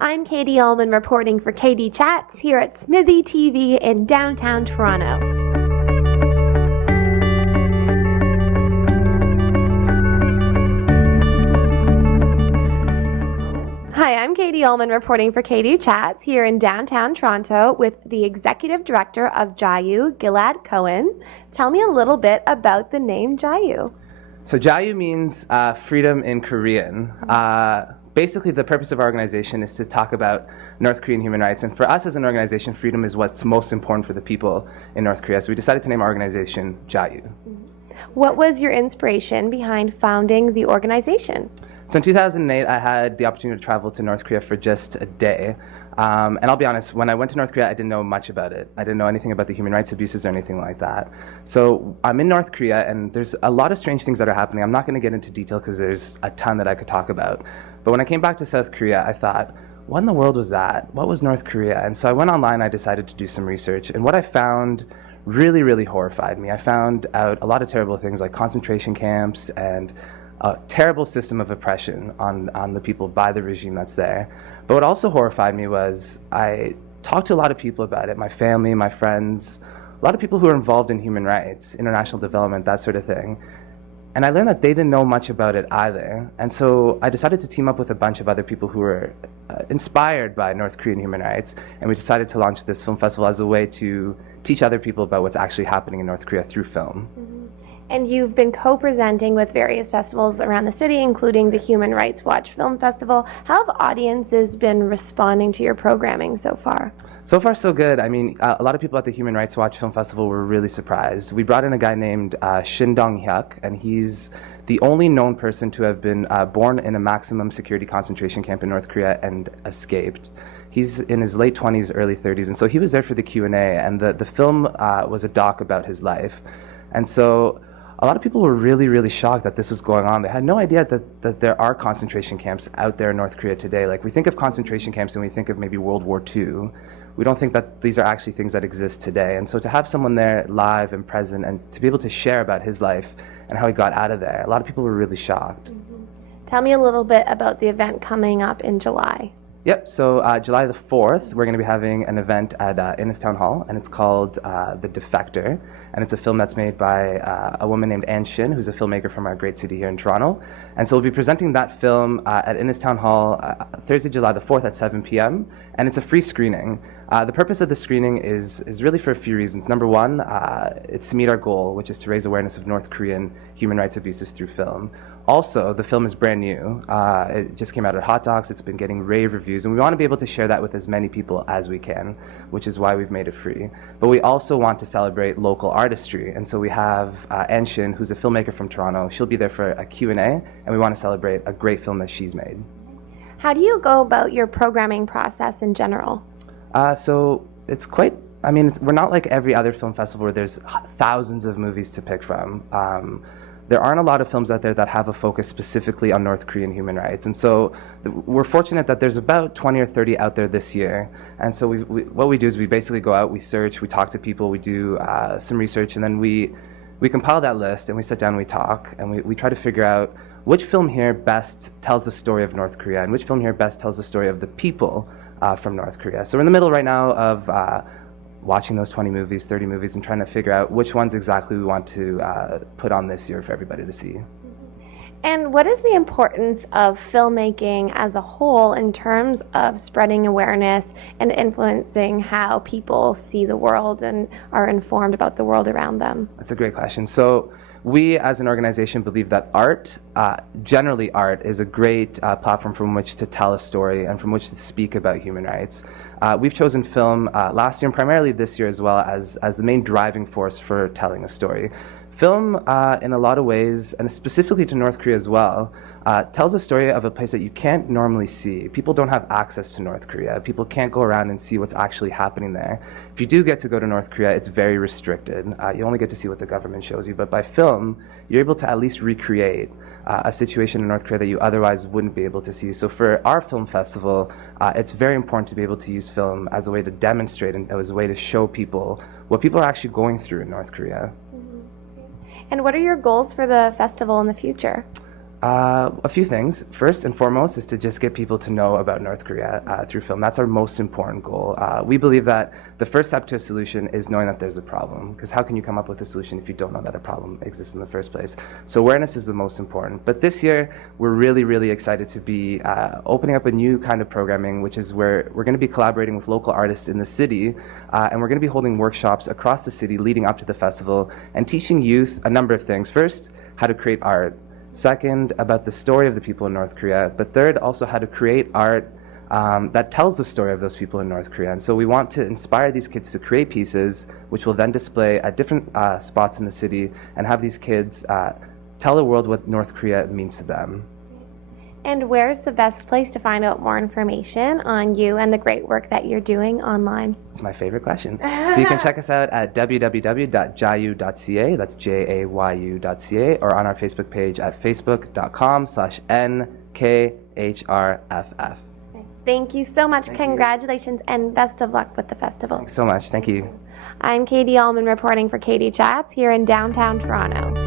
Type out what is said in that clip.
I'm Katie Ullman reporting for KD Chats here at SMITHEE TV in downtown Toronto. Hi, I'm Katie Ullman reporting for KD Chats here in downtown Toronto with the Executive Director of Jayu, Gilad Cohen. Tell me a little bit about the name Jayu. So Jayu means freedom in Korean. Basically, the purpose of our organization is to talk about North Korean human rights. And for us as an organization, freedom is what's most important for the people in North Korea. So we decided to name our organization Jayu. What was your inspiration behind founding the organization? So in 2008, I had the opportunity to travel to North Korea for just a day. And I'll be honest, when I went to North Korea, I didn't know much about it. I didn't know anything about the human rights abuses or anything like that. So I'm in North Korea, and there's a lot of strange things that are happening. I'm not going to get into detail because there's a ton that I could talk about. But when I came back to South Korea, I thought, what in the world was that? What was North Korea? And so I went online, I decided to do some research. And what I found really, really horrified me. I found out a lot of terrible things like concentration camps and a terrible system of oppression on the people by the regime that's there. But what also horrified me was I talked to a lot of people about it, my family, my friends, a lot of people who are involved in human rights, international development, that sort of thing. And I learned that they didn't know much about it either. And so I decided to team up with a bunch of other people who were inspired by North Korean human rights. And we decided to launch this film festival as a way to teach other people about what's actually happening in North Korea through film. And you've been co-presenting with various festivals around the city, including the Human Rights Watch Film Festival. How have audiences been responding to your programming so far? So far, so good. I mean, a lot of people at the Human Rights Watch Film Festival were really surprised. We brought in a guy named Shin Dong-hyuk, and he's the only known person to have been born in a maximum security concentration camp in North Korea and escaped. He's in his late 20s, early 30s, and so he was there for the Q&A, and the film was a doc about his life. And so a lot of people were really, really shocked that this was going on. They had no idea that there are concentration camps out there in North Korea today. Like, we think of concentration camps and we think of maybe World War II. We don't think that these are actually things that exist today. And so to have someone there live and present and to be able to share about his life and how he got out of there, a lot of people were really shocked. Tell me a little bit about the event coming up in July. Yep, so July the 4th, we're going to be having an event at Innis Town Hall, and it's called The Defector, and it's a film that's made by a woman named Ann Shin, who's a filmmaker from our great city here in Toronto. And so we'll be presenting that film at Innis Town Hall Thursday, July the 4th at 7 p.m., and it's a free screening. The purpose of the screening is really for a few reasons. Number one, it's to meet our goal, which is to raise awareness of North Korean human rights abuses through film. Also, the film is brand new. It just came out at Hot Docs. It's been getting rave reviews, and we want to be able to share that with as many people as we can, which is why we've made it free. But we also want to celebrate local artistry, and so we have Ann Shin, who's a filmmaker from Toronto. She'll be there for a Q&A, and we want to celebrate a great film that she's made. How do you go about your programming process in general? So it's quite, I mean, we're not like every other film festival where there's thousands of movies to pick from. There aren't a lot of films out there that have a focus specifically on North Korean human rights. And so we're fortunate that there's about 20 or 30 out there this year. And so what we do is we basically go out, we search, we talk to people, we do some research, and then we compile that list and we sit down and we talk and we try to figure out which film here best tells the story of North Korea and which film here best tells the story of the people from North Korea. So we're in the middle right now of watching those 20 movies, 30 movies, and trying to figure out which ones exactly we want to put on this year for everybody to see. And what is the importance of filmmaking as a whole in terms of spreading awareness and influencing how people see the world and are informed about the world around them? That's a great question. So we as an organization believe that art, generally art, is a great platform from which to tell a story and from which to speak about human rights. We've chosen film last year and primarily this year as well as the main driving force for telling a story. Film, in a lot of ways, and specifically to North Korea as well, tells a story of a place that you can't normally see. People don't have access to North Korea. People can't go around and see what's actually happening there. If you do get to go to North Korea, it's very restricted. You only get to see what the government shows you. But by film, you're able to at least recreate a situation in North Korea that you otherwise wouldn't be able to see. So for our film festival, it's very important to be able to use film as a way to demonstrate and as a way to show people what people are actually going through in North Korea. And what are your goals for the festival in the future? A few things. First and foremost is to just get people to know about North Korea through film. That's our most important goal. We believe that the first step to a solution is knowing that there's a problem, because how can you come up with a solution if you don't know that a problem exists in the first place? So awareness is the most important. But this year, we're really, really excited to be opening up a new kind of programming, which is where we're going to be collaborating with local artists in the city, and we're going to be holding workshops across the city leading up to the festival and teaching youth a number of things. First, how to create art. Second, about the story of the people in North Korea. But third, also how to create art that tells the story of those people in North Korea. And so we want to inspire these kids to create pieces, which will then display at different spots in the city and have these kids tell the world what North Korea means to them. And where's the best place to find out more information on you and the great work that you're doing online? It's my favorite question. So you can check us out at www.jayu.ca, that's jayu.ca, or on our Facebook page at facebook.com/NKHRFF. Thank you so much. Congratulations and best of luck with the festival. Thanks so much. Thank you. I'm Katie Allman reporting for Katie Chats here in downtown Toronto.